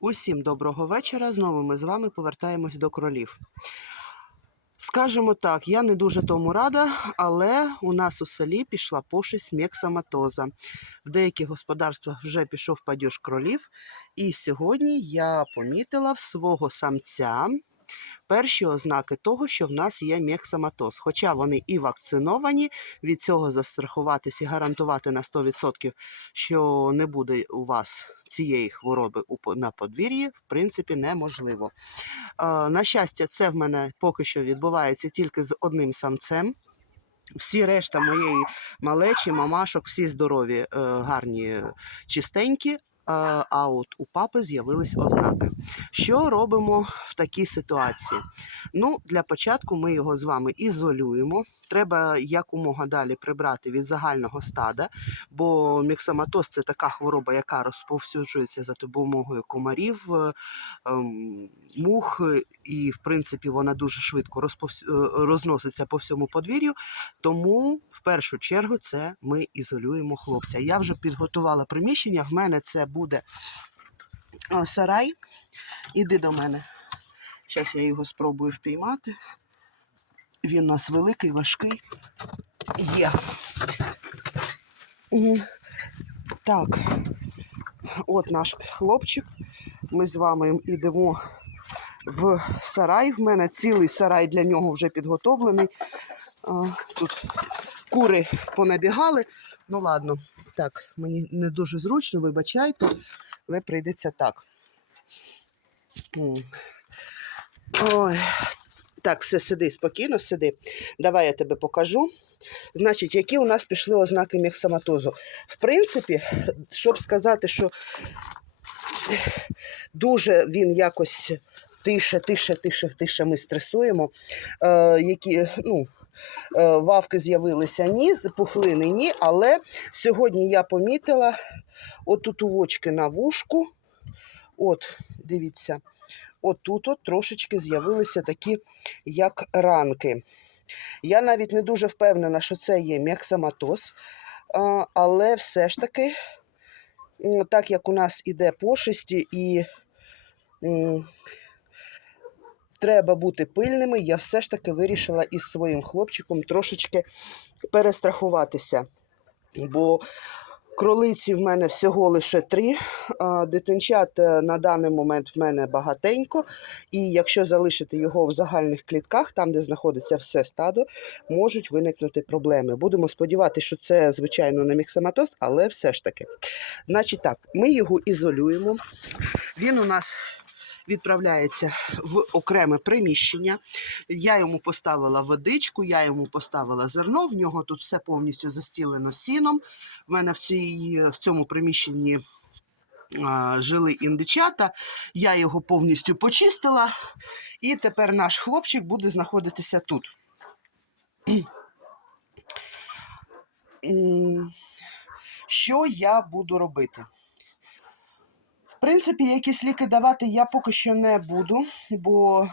Усім доброго вечора. Знову ми з вами повертаємось до кролів. Скажемо так, я не дуже тому рада, але у нас у селі пішла пошесть мексаматоза. В деяких господарствах вже пішов падюж кролів. І сьогодні я помітила в свого самця перші ознаки того, що в нас є мексаматоз. Хоча вони і вакциновані, від цього застрахуватись і гарантувати на 100%, що не буде у вас цієї хвороби на подвір'ї, в принципі, неможливо. На щастя, це в мене поки що відбувається тільки з одним самцем. Всі решта моєї малечі, мамашок, всі здорові, е, гарні, чистенькі. А от у папи з'явились ознаки. Що робимо в такій ситуації? Ну, для початку ми його з вами ізолюємо. Треба якомога далі прибрати від загального стада, бо міксаматоз це така хвороба, яка розповсюджується за допомогою комарів, ем, мух, і, в принципі, вона дуже швидко розповс... е, розноситься по всьому подвір'ю. Тому в першу чергу це ми ізолюємо хлопця. Я вже підготувала приміщення. В мене це буде сарай. Іди до мене. Зараз я його спробую впіймати. Він у нас великий, важкий. Є. Так, от наш хлопчик. Ми з вами йдемо в сарай. В мене цілий сарай для нього вже підготовлений. Тут кури понабігали. Ну ладно, так, мені не дуже зручно, вибачайте, але прийдеться так. Ой. Так, все, сиди спокійно, сиди. Давай я тебе покажу. Значить, які у нас пішли ознаки міксаматозу. В принципі, щоб сказати, що дуже він якось тише, тише, тише, тише ми стресуємо. Е, які, ну, е, вавки з'явилися ні, пухлини ні, але сьогодні я помітила отут у очки на вушку. От, дивіться, отут от трошечки з'явилися такі, як ранки. Я навіть не дуже впевнена, що це є м'яксаматоз, але все ж таки, так як у нас іде пошесті і треба бути пильними, я все ж таки вирішила із своїм хлопчиком трошечки перестрахуватися. Бо кролиці в мене всього лише три. Дитинчат е, на даний момент в мене багатенько. І якщо залишити його в загальних клітках, там, де знаходиться все стадо, можуть виникнути проблеми. Будемо сподіватися, що це, звичайно, не міксаматоз, але все ж таки. Значить так, ми його ізолюємо. Він у нас відправляється в окреме приміщення. Я йому поставила водичку, я йому поставила зерно. В нього тут все повністю застілено сіном. В мене в, цій, в цьому приміщенні жили індичата. Я його повністю почистила. І тепер наш хлопчик буде знаходитися тут. Що я буду робити? Принципі, якісь ліки давати я поки що не буду, бо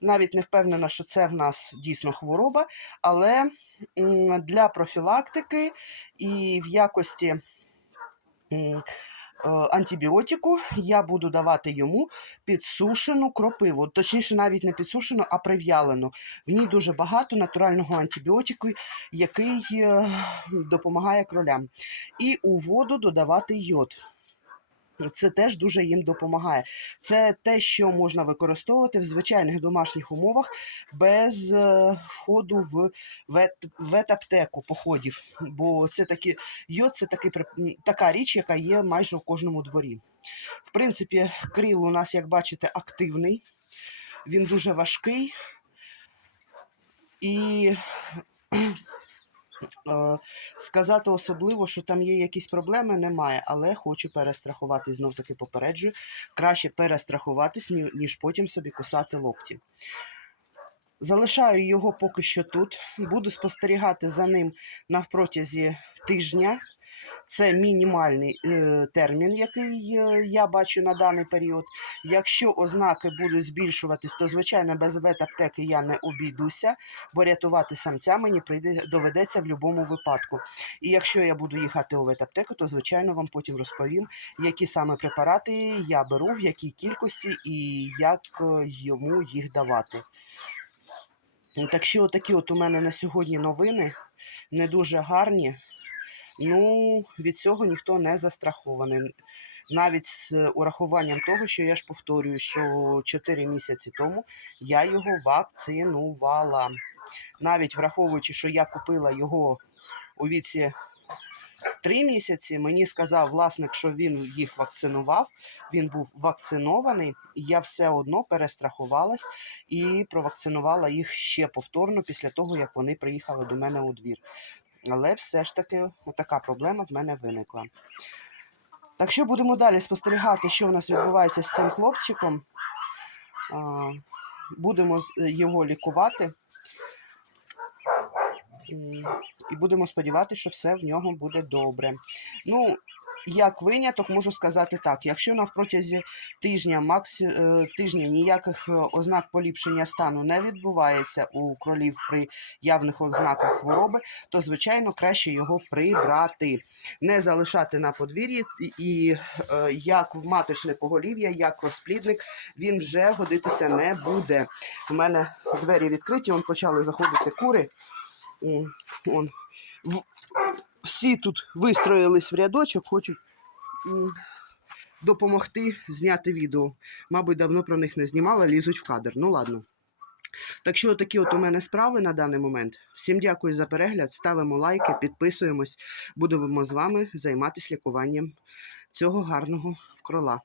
навіть не впевнена, що це в нас дійсно хвороба. Але для профілактики і в якості е, антибіотику я буду давати йому підсушену кропиву. Точніше, навіть не підсушену, а прив'ялену. В ній дуже багато натурального антибіотику, який е, допомагає кролям. І у воду додавати йод. Це теж дуже їм допомагає. Це те, що можна використовувати в звичайних домашніх умовах без е, входу в вет, ветаптеку походів. Бо це такі йод, це м, така річ, яка є майже у кожному дворі. В принципі, кріл у нас, як бачите, активний, він дуже важкий. І Сказати особливо, що там є якісь проблеми, немає, але хочу перестрахуватись, знов таки попереджую. Краще перестрахуватись, ніж потім собі кусати локті. Залишаю його поки що тут. Буду спостерігати за ним навпротязі тижня. Це мінімальний е, термін, який е, я бачу на даний період. Якщо ознаки будуть збільшуватись, то звичайно без ветаптеки я не обійдуся, бо рятувати самця мені прийде доведеться в будь-якому випадку. І якщо я буду їхати у ветаптеку, то звичайно вам потім розповім, які саме препарати я беру, в якій кількості і як е, йому їх давати. Так що такі от у мене на сьогодні новини не дуже гарні. Ну, від цього ніхто не застрахований. Навіть з урахуванням того, що я ж повторюю, що 4 місяці тому я його вакцинувала. Навіть враховуючи, що я купила його у віці 3 місяці, мені сказав власник, що він їх вакцинував, він був вакцинований, і я все одно перестрахувалась і провакцинувала їх ще повторно після того, як вони приїхали до мене у двір. Але все ж таки така проблема в мене виникла. Так що будемо далі спостерігати, що в нас відбувається з цим хлопчиком. Будемо його лікувати. І будемо сподіватися, що все в нього буде добре. Ну, як виняток, можу сказати так: якщо на протязі тижня, максі, е, тижня ніяких е, ознак поліпшення стану не відбувається у кролів при явних ознаках хвороби, то звичайно краще його прибрати, не залишати на подвір'ї. І- е, як в маточне поголів'я, як розплідник, він вже годитися не буде. У мене двері відкриті, он почали заходити кури. Он. В- Всі тут вистроїлись в рядочок, хочуть допомогти зняти відео. Мабуть, давно про них не знімала, лізуть в кадр. Ну ладно. Так що такі от у мене справи на даний момент. Всім дякую за перегляд. Ставимо лайки, підписуємось. Будемо з вами займатися лікуванням цього гарного крола.